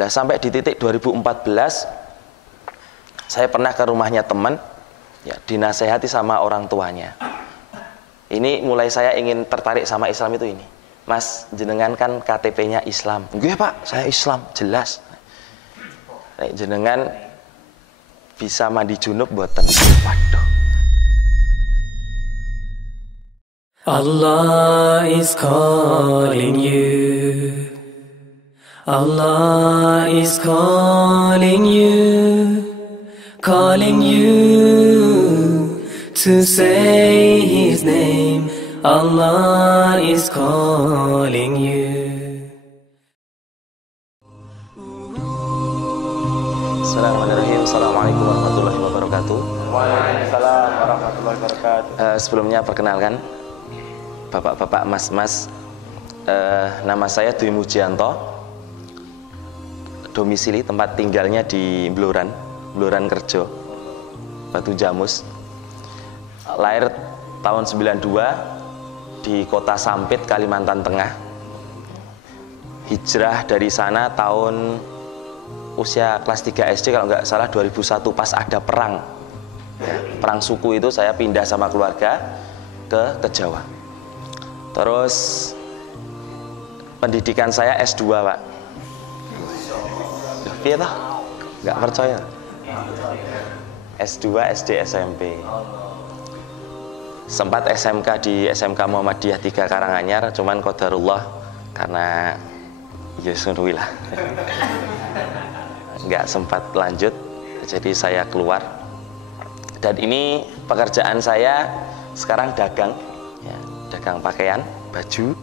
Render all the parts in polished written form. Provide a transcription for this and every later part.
Lah sampai di titik 2014 saya pernah ke rumahnya teman, ya, dinasehati sama orang tuanya. Ini mulai saya ingin tertarik sama Islam itu ini. Mas, jenengan kan KTP-nya Islam. Nggih, Pak, saya Islam, jelas. Nek jenengan bisa mandi junub mboten? Waduh. Allah is calling you. Allah is calling you to say His name. Allah is calling you. Bismillahirrahmanirrahim. Assalamualaikum warahmatullahi wabarakatuh. Waalaikumsalam warahmatullahi wabarakatuh. Sebelumnya perkenalkan bapak-bapak, mas-mas, nama saya Dwi Mujianto. Domisili tempat tinggalnya di Bloran Kerjo, Batu Jamus. Lahir tahun 92 di Kota Sampit, Kalimantan Tengah. Hijrah dari sana tahun usia kelas 3 SD kalau nggak salah 2001, pas ada perang. Ya, perang suku itu saya pindah sama keluarga ke Jawa. Terus pendidikan saya S2, Pak. Iya toh? Nggak percaya? S2, SD, SMP. Sempat SMK di SMK Muhammadiyah 3 Karanganyar, cuman qadarullah karena ya sunuwilah. Nggak sempat lanjut, jadi saya keluar. Dan ini pekerjaan saya sekarang dagang, ya, dagang pakaian, baju,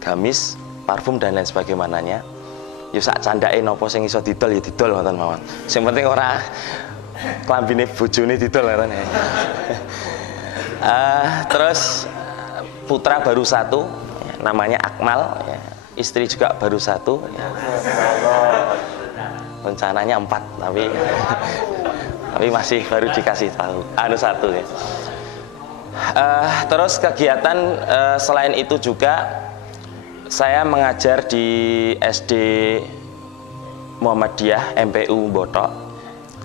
gamis, parfum dan lain sebagainya. Yo sak candake napa sing iso didol ya didol ngoten mawon. Sing penting ora klambine bojone didol ngoten ya. Terus putra baru 1, ya, namanya Akmal, ya. Istri juga baru 1, ya. Rencananya 4 tapi masih baru dikasih tahu. 1 ya. Terus kegiatan selain itu juga saya mengajar di SD Muhammadiyah MPU Botok,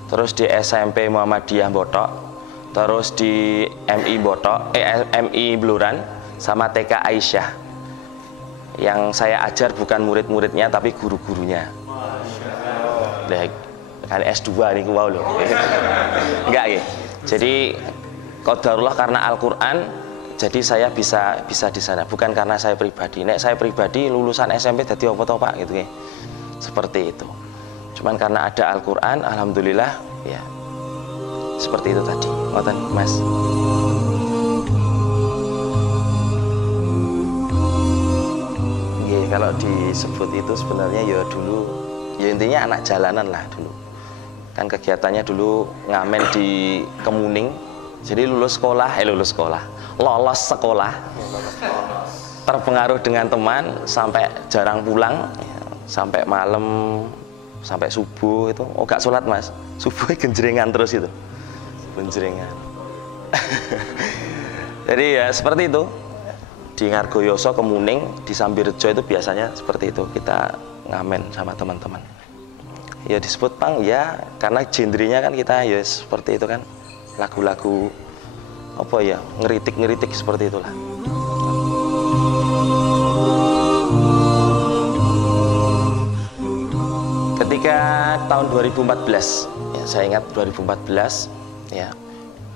terus di SMP Muhammadiyah Botok, terus di MI Botok, MI Bloran, sama TK Aisyah. Yang saya ajar bukan murid-muridnya tapi guru-gurunya. Kan S2 nih wow loh. Enggak ya. Jadi qadarullah karena Al-Qur'an, jadi saya bisa di sana, bukan karena saya pribadi. Nek saya pribadi lulusan SMP dadi apa to, Pak, gitu ya. Seperti itu. Cuman karena ada Al-Qur'an, alhamdulillah ya. Seperti itu tadi. Ngoten, Mas. Nggih, kalau disebut itu sebenarnya ya dulu ya intinya anak jalanan lah dulu. Kan kegiatannya dulu ngamen di Kemuning. Jadi lolos sekolah, lolos sekolah, terpengaruh dengan teman sampai jarang pulang, ya, sampai malam, sampai subuh itu, gak sholat, Mas, subuh genjrengan terus itu, genjrengan. Jadi ya seperti itu, di Ngargoyoso, Kemuning, di Sambirejo itu biasanya seperti itu, kita ngamen sama teman-teman. Ya disebut pang ya, karena genrenya kan kita ya seperti itu kan. Lagu-lagu apa ya, ngeritik seperti itulah. Ketika tahun 2014, ya, saya ingat 2014, ya,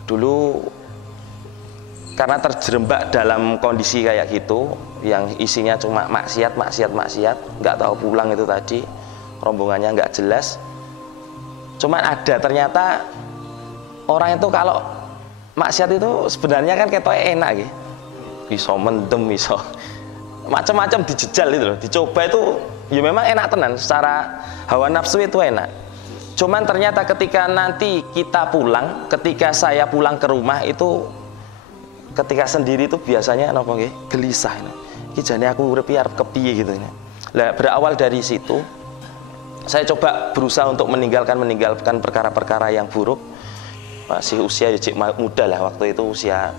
dulu karena terjerembab dalam kondisi kayak gitu, yang isinya cuma maksiat, nggak tahu pulang itu tadi, rombongannya nggak jelas. Cuman ada ternyata orang itu kalau maksiat itu sebenarnya kan ketoknya enak gitu. Bisa mendem, bisa macam-macam dijejal itu loh, dicoba itu ya memang enak tenan, secara hawa nafsu itu enak. Cuman ternyata ketika nanti kita pulang, ketika saya pulang ke rumah itu, ketika sendiri itu biasanya napa nggih, gelisah. Iki jane aku urip arep kepiye gitu. Lah berawal dari situ, saya coba berusaha untuk meninggalkan perkara-perkara yang buruk. Masih usia muda lah, waktu itu usia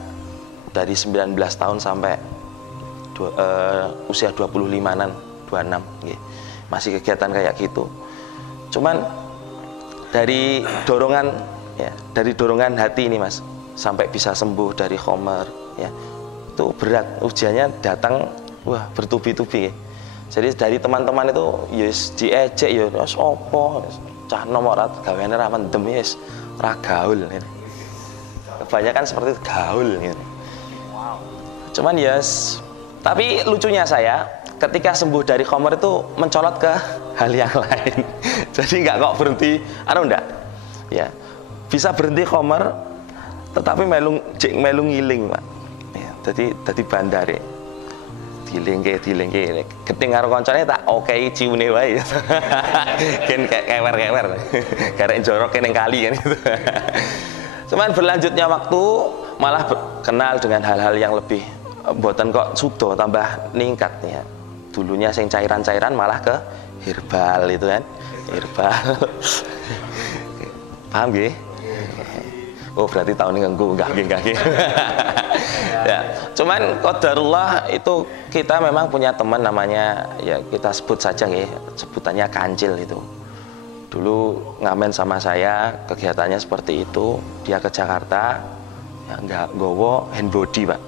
dari 19 tahun sampai usia 25-an, 26 gitu. Masih kegiatan kayak gitu. Cuman dari dorongan hati ini Mas, sampai bisa sembuh dari khomer ya. Itu berat, ujiannya datang wah bertubi-tubi ya. Jadi dari teman-teman itu yes diejek ya wis opo cah nomor gaweane ra mendem yes ra gaul gitu. Kebanyakan seperti itu, gaul gitu. Cuman yes, tapi lucunya saya ketika sembuh dari khomer itu mencolot ke hal yang lain. Jadi nggak kok berhenti, enggak. Ya, bisa berhenti khomer, tetapi melu ngiling, Pak. Ya, jadi bandare. Dilengke. Keting karo koncone tak okehi ciune wae. Ken kewer-kewer. Karek jorok ning kali kan gitu. Cuman berlanjutnya waktu malah kenal dengan hal-hal yang lebih mboten kok sudo tambah ningkat ya. Dulunya sing cairan-cairan malah ke herbal itu kan. Herbal. Paham nggih? Oh berarti tahun ini enggak. Ya, cuman qadarullah itu kita memang punya teman namanya ya kita sebut saja nggih, sebutannya Kancil itu. Dulu ngamen sama saya, kegiatannya seperti itu. Dia ke Jakarta, ya nggak gowo handbody Pak.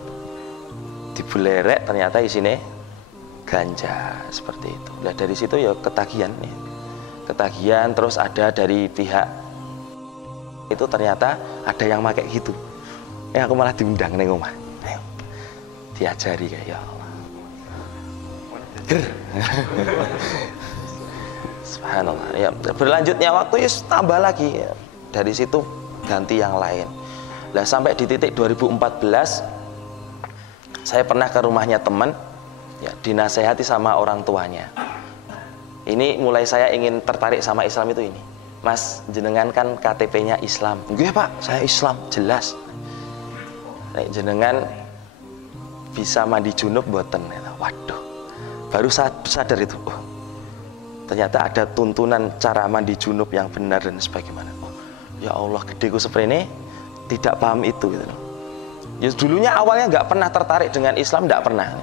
Dibulerek ternyata isinya ganja seperti itu. Nah dari situ ya ketagihan ya. Ketagihan terus ada dari pihak itu ternyata ada yang pakai gitu. Aku malah diundang neng omah. Ayo. Diajari kayak ya Allah. Subhanallah. Ya, berlanjutnya waktu ya tambah lagi ya. Dari situ ganti yang lain. Lah sampai di titik 2014 saya pernah ke rumahnya teman ya, dinasehati sama orang tuanya. Ini mulai saya ingin tertarik sama Islam itu ini. Mas, jenengan kan KTP-nya Islam. Nggih, Pak, saya Islam, jelas. Nek jenengan bisa mandi junub mboten. Waduh. Baru sadar itu. Oh, ternyata ada tuntunan cara mandi junub yang benar dan sebagaimana. Oh, ya Allah, gedeku seprene tidak paham itu gitu loh. Ya dulunya awalnya nggak pernah tertarik dengan Islam, nggak pernah.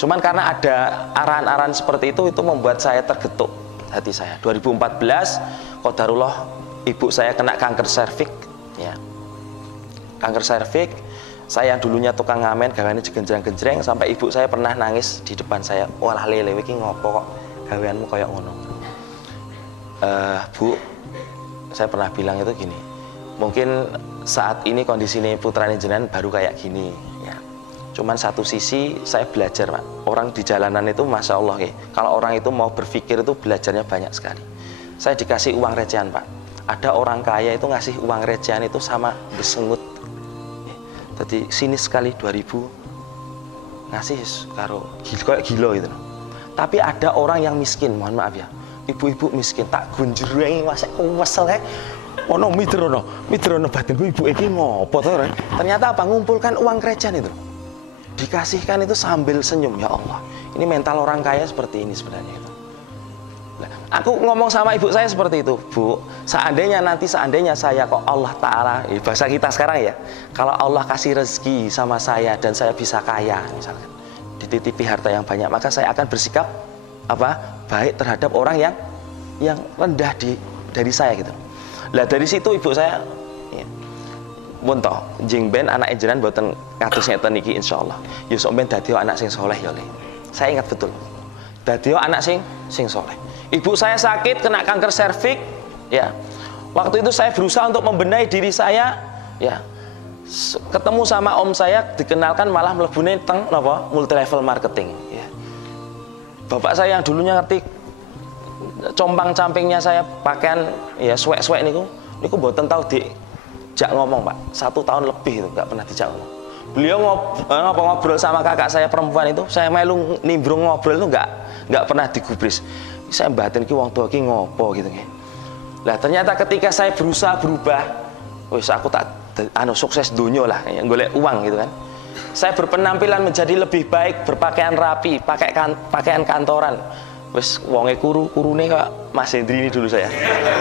Cuman karena ada arahan-arahan seperti itu membuat saya tergetuk hati saya. 2014 qadarullah ibu saya kena kanker serviks ya. Kanker serviks, saya yang dulunya tukang ngamen gaweane jegenjreng-genjreng sampai ibu saya pernah nangis di depan saya. Walah lele iki ngopo kok gaweanmu kayak ngono. Bu, saya pernah bilang itu gini. Mungkin saat ini kondisinya putrane jenengan baru kayak gini ya. Cuman satu sisi saya belajar Pak. Orang di jalanan itu Masya Allah ya. Kalau orang itu mau berpikir itu belajarnya banyak sekali. Saya dikasih uang recehan Pak. Ada orang kaya itu ngasih uang recehan itu sama besengut ya. Jadi sinis sekali 2000 ngasih karo kayak gila gitu. Tapi ada orang yang miskin, mohon maaf ya. Ibu-ibu miskin tak gunjrengi wasek wesel kae. Ono mitrono batinku ibu iki ngopo to, Ren? Ternyata apa? Ngumpulkan uang recehan itu. Dikasihkan itu sambil senyum, ya Allah. Ini mental orang kaya seperti ini sebenarnya itu. Nah, aku ngomong sama ibu saya seperti itu, Bu. Seandainya saya kok Allah Ta'ala, bahasa kita sekarang ya, kalau Allah kasih rezeki sama saya dan saya bisa kaya, misalkan dititipi harta yang banyak, maka saya akan bersikap baik terhadap orang yang rendah dari saya gitu. Lah dari situ ibu saya ya, muntoh jeng ben anak jenengan mboten kados ngeten iki insyaallah. Ya sok ben dadi anak sing soleh ya Le. Saya ingat betul. Dadi anak sing soleh. Ibu saya sakit kena kanker serviks ya. Waktu itu saya berusaha untuk membenahi diri saya ya. Ketemu sama om saya dikenalkan malah mlebune teng napa multi level marketing ya. Bapak saya yang dulunya ngerti compang-campingnya saya pakaian ya suwek-suwek niku mboten tahu dijak ngomong Pak. 1 tahun lebih itu nggak pernah dijak ngomong. Beliau ngobrol sama kakak saya perempuan itu, saya melu nimbrung ngobrol itu nggak pernah digubris. Saya batin ki wong tua ki ngopo gitu nggih. Lah ternyata ketika saya berusaha berubah, wis aku tak sukses dunia lah, golek uang gitu kan. Saya berpenampilan menjadi lebih baik, berpakaian rapi, pakaian kantoran. wis wonge kurune kok Mas Hendri ini dulu saya.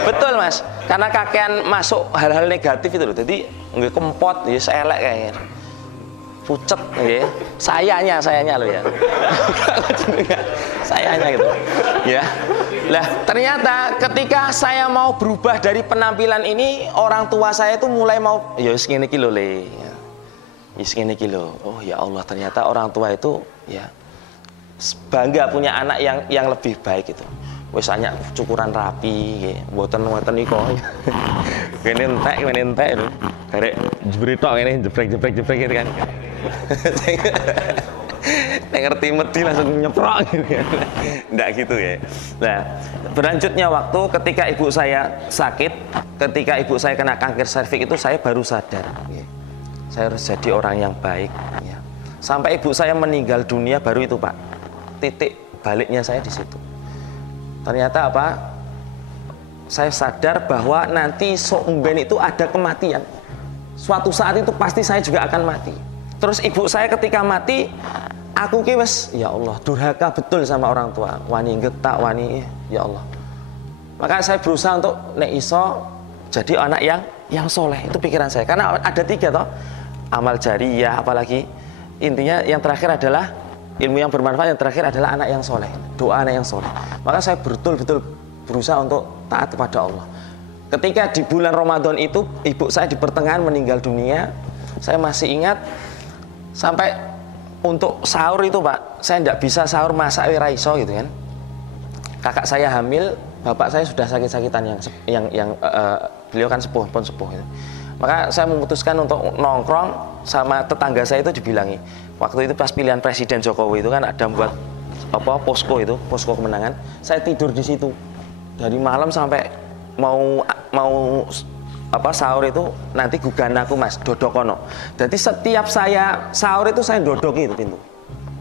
Betul Mas, karena kakean masuk hal-hal negatif itu loh. Jadi nggih kempot ya elek kayaknya. Pucet nggih. Sayanya loh ya. Sayanya gitu. Ya. Lah, ternyata ketika saya mau berubah dari penampilan ini, orang tua saya itu mulai mau ya wis ngene iki lho Le. Wis ngene iki lho. Oh ya Allah, ternyata orang tua itu ya bangga punya anak yang lebih baik itu. Wis anyar cukuran rapi nggih, mboten nika. Kene entek lho. Garek jebretok ngene jebrek gitu kan. Nek ngerti mati langsung nyeprok gitu. Ndak gitu ya. Nah, berlanjutnya waktu ketika ibu saya sakit, ketika ibu saya kena kanker serviks itu saya baru sadar. Saya harus jadi orang yang baik. Ya. Sampai ibu saya meninggal dunia baru itu Pak. Titik baliknya saya di situ. Ternyata apa? Saya sadar bahwa nanti soumben itu ada kematian. Suatu saat itu pasti saya juga akan mati. Terus ibu saya ketika mati, aku ki wes ya Allah durhaka betul sama orang tua. Wani getak, wani ya Allah. Maka saya berusaha untuk nek iso jadi anak yang soleh. Itu pikiran saya. Karena ada 3 toh. Amal jariyah apalagi. Intinya yang terakhir adalah ilmu yang bermanfaat, yang terakhir adalah anak yang soleh, doa anak yang soleh. Maka saya betul-betul berusaha untuk taat kepada Allah. Ketika di bulan Ramadan itu, ibu saya di pertengahan meninggal dunia. Saya masih ingat sampai untuk sahur itu Pak, saya tidak bisa sahur masak raiso gitu kan. Kakak saya hamil, bapak saya sudah sakit-sakitan yang beliau kan sepuh gitu. Maka saya memutuskan untuk nongkrong sama tetangga saya itu dibilangi. Waktu itu pas pilihan Presiden Jokowi itu kan ada buat posko kemenangan. Saya tidur di situ dari malam sampai mau sahur itu nanti gugan aku Mas dodokono. Jadi setiap saya sahur itu saya dodoki itu pintu.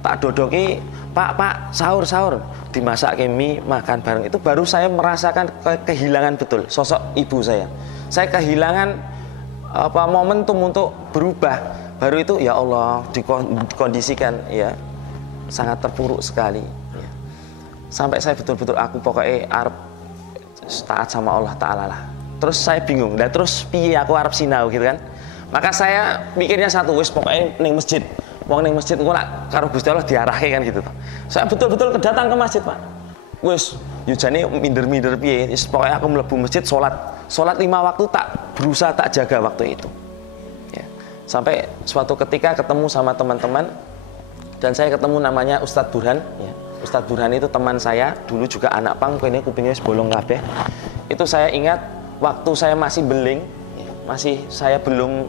Tak dodoki, Pak sahur dimasak mie makan bareng itu baru saya merasakan kehilangan betul sosok ibu saya. Saya kehilangan momentum untuk berubah. Baru itu ya Allah dikondisikan ya sangat terpuruk sekali ya. Sampai saya betul-betul aku pokoknya arep taat sama Allah Ta'ala lah. Terus saya bingung, dan terus piye aku arep sinau gitu kan. Maka saya mikirnya satu, wis pokoknya ning masjid. Wong ning masjid engko lak karo Gusti Allah diarahke kan gitu. Saya betul-betul datang ke masjid, Pak. Wis yo jane minder-minder piye, wis pokoknya aku mlebu masjid salat 5 waktu tak berusaha tak jaga waktu itu. Sampai suatu ketika ketemu sama teman-teman dan saya ketemu namanya Ustadz Burhan ya. Ustadz Burhan itu teman saya dulu juga anak pang, kene kupingnya bolong kabeh. Itu saya ingat waktu saya masih beling ya, saya belum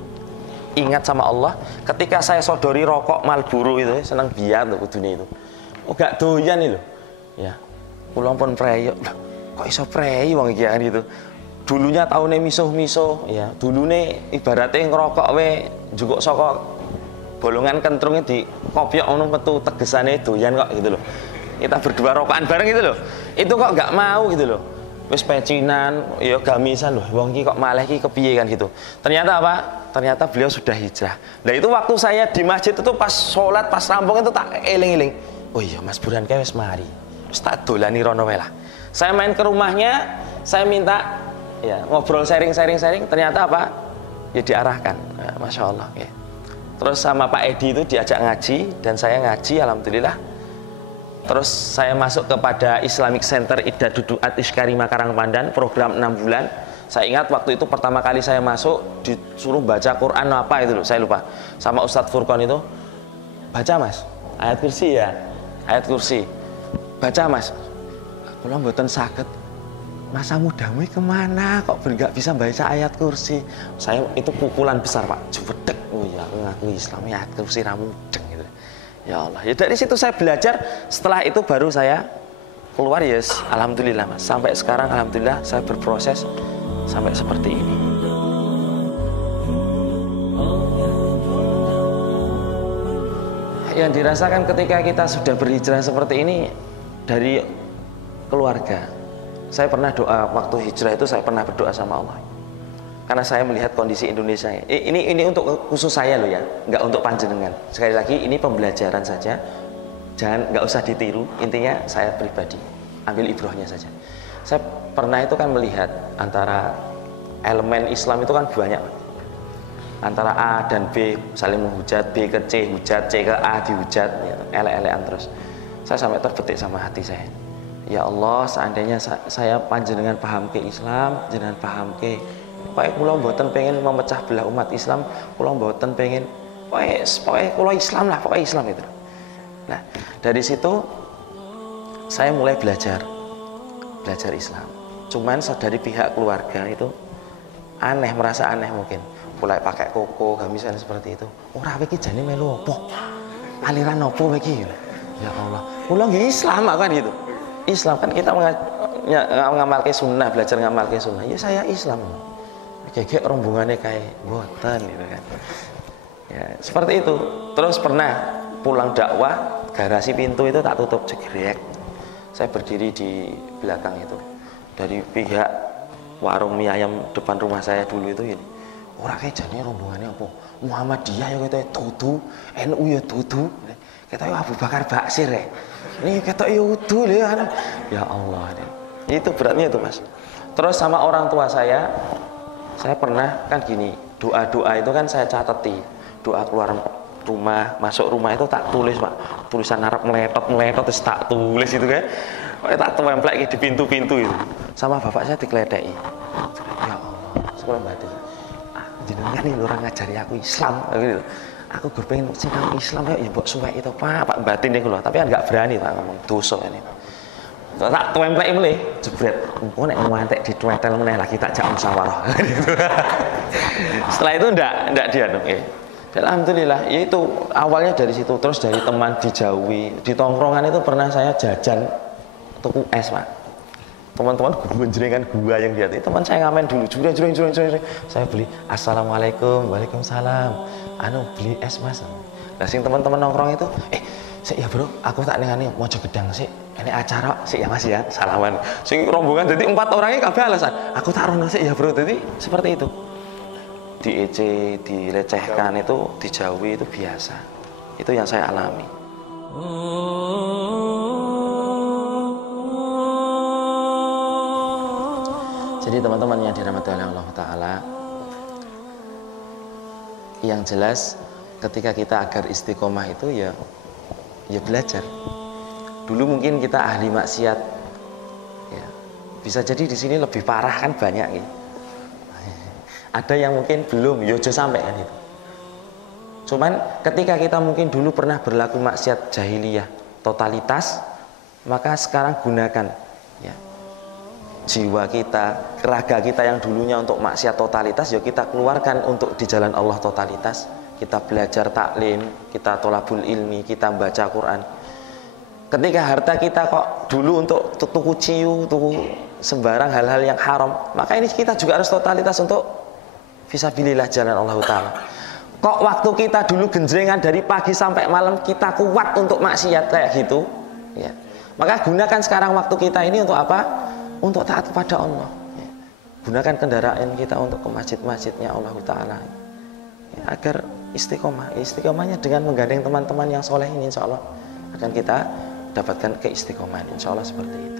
ingat sama Allah ketika saya sodori rokok Marlboro itu seneng biar tuh kudune itu. Oh gak doyan nih loh. Ya. Kula pun preyo. Kok iso prei wong iki gitu. Dulunya tahunnya miso ya. Dulune ibaratnya ngerokok we juga saka bolongan kentrungnya di kopiok ngono metu tegesane doyan kok gitu loh. Kita berdua rokokan bareng gitu loh. Itu kok nggak mau gitu loh. Wis pecinan, ya gamisan loh. Wong iki kok malah iki kepiye kan gitu. Ternyata apa? Ternyata beliau sudah hijrah. Nah itu waktu saya di masjid itu pas sholat, pas rampung itu tak eling-eling. Oh iya Mas Burhan kayak wis mari. Wis tak dolani rono wae lah. Saya main ke rumahnya, saya minta ya ngobrol sharing ternyata apa ya diarahkan ya, Masya Allah ya. Terus sama Pak Edi itu diajak ngaji dan saya ngaji alhamdulillah. Terus saya masuk kepada Islamic Center Ida Duduat Iskarima Karangpandan program 6 bulan. Saya ingat waktu itu pertama kali saya masuk disuruh baca Quran apa itu loh saya lupa sama Ustadz Furqon itu baca Mas ayat kursi ya ayat kursi baca Mas kalau mboten saged masa mudamu kemana kok nggak bisa baca ayat kursi. Saya itu pukulan besar Pak jebedek. Oh ya aku ngaku Islam ayat kursi ramu deng gitu. Ya Allah ya dari situ saya belajar. Setelah itu baru saya keluar yes alhamdulillah Mas sampai sekarang alhamdulillah saya berproses sampai seperti ini. Yang dirasakan ketika kita sudah berhijrah seperti ini dari keluarga. Saya pernah doa waktu hijrah itu saya pernah berdoa sama Allah. Karena saya melihat kondisi Indonesia. Ini untuk khusus saya loh ya, nggak untuk panjenengan. Sekali lagi ini pembelajaran saja. Nggak usah ditiru. Intinya saya pribadi. ambil ibrahnya saja. Saya pernah itu kan melihat antara elemen Islam itu kan banyak, antara A dan B saling menghujat, B ke C hujat, C ke A dihujat, ya, elek-elekan terus. Saya sampai terbetik sama hati saya. Ya Allah, seandainya saya panjenengan paham ke Islam, jenengan paham ke, pokoknya kula mboten pengen memecah belah umat Islam, kula mboten pengen, pokoknya kula Islam lah, pokoknya Islam itu. Nah, dari situ saya mulai belajar Islam. Cuman dari pihak keluarga itu aneh, merasa aneh mungkin. Mulai pakai koko, gamisan seperti itu. Ora iki jane melu opo? Aliran opo iki? Ya Allah, kula nggih Islam kan gitu. Islam kan kita ngamalke sunnah, belajar ngamalke sunnah. Ya saya Islam. Kayak rombongannya kayak boten gitu kan. Ya, seperti itu. Terus pernah pulang dakwah, garasi pintu itu tak tutup jegrek. Saya berdiri di belakang itu. Dari pihak warung mie ayam depan rumah saya dulu itu ini. Ora kayak jane rombongannya apa? Muhammadiyah ya kata tutu, NU ya tutu. Kata Abu Bakar Baksir ya. Ini kata udu kan. Ya Allah. Itu beratnya itu Mas. Terus sama orang tua saya pernah kan gini, doa-doa itu kan saya catati. Doa keluar rumah, masuk rumah itu tak tulis Pak. Tulisan Arab meletot terus tak tulis itu kan. Tak templek di pintu-pintu itu. Sama bapak saya dikledeki. Ya Allah, sekolah batin. Jenengan ini orang ngajari aku Islam gitu. Aku gue pengen sinau Islam ya mbok suwek itu Pak batin deh kula, tapi kan enggak berani Pak ngomong dosa ini. Tak templek mulai jebret. Engko nek ngantek ditwetel meneh lagi tak jak musyawarah. Setelah itu enggak dia dong. Alhamdulillah, ya itu awalnya dari situ. Terus dari teman dijauhi, di tongkrongan itu pernah saya jajan tuku es Pak. Teman-teman benjrengan gua yang lihat itu teman saya ngamen dulu jureng. Saya beli assalamualaikum, waalaikumsalam, beli es Mas. Nah sing teman-teman nongkrong itu sik ya bro, aku tak nengani mojo gedang sik, ini acara sik ya Mas ya, salaman. Sing rombongan jadi 4 orangnya kabeh alasan aku tak rono sik ya bro. Jadi seperti itu, diece, dilecehkan itu, dijauhi itu biasa. Itu yang saya alami. Jadi teman-teman yang dirahmati oleh Allah Ta'ala, yang jelas ketika kita agar istiqomah itu ya belajar. Dulu mungkin kita ahli maksiat, ya, bisa jadi di sini lebih parah kan banyak gitu. Ada yang mungkin belum, yojo sampai kan itu. Cuman ketika kita mungkin dulu pernah berlaku maksiat jahiliyah, totalitas, maka sekarang gunakan ya jiwa kita, raga kita yang dulunya untuk maksiat totalitas, ya kita keluarkan untuk di jalan Allah totalitas. Kita belajar taklim, kita tolabul ilmi, kita baca Quran. Ketika harta kita kok dulu untuk tuku ciu, tuku sembarang hal-hal yang haram, maka ini kita juga harus totalitas untuk fisabilillah jalan Allah Ta'ala. Kok waktu kita dulu genjrengan dari pagi sampai malam kita kuat untuk maksiat kayak gitu ya. Maka gunakan sekarang waktu kita ini untuk apa? Untuk taat kepada Allah ya. Gunakan kendaraan kita untuk ke masjid-masjidnya Allah Ta'ala ya, agar istiqomahnya dengan menggandeng teman-teman yang soleh ini, insya Allah akan kita dapatkan keistiqomahan, insya Allah seperti itu.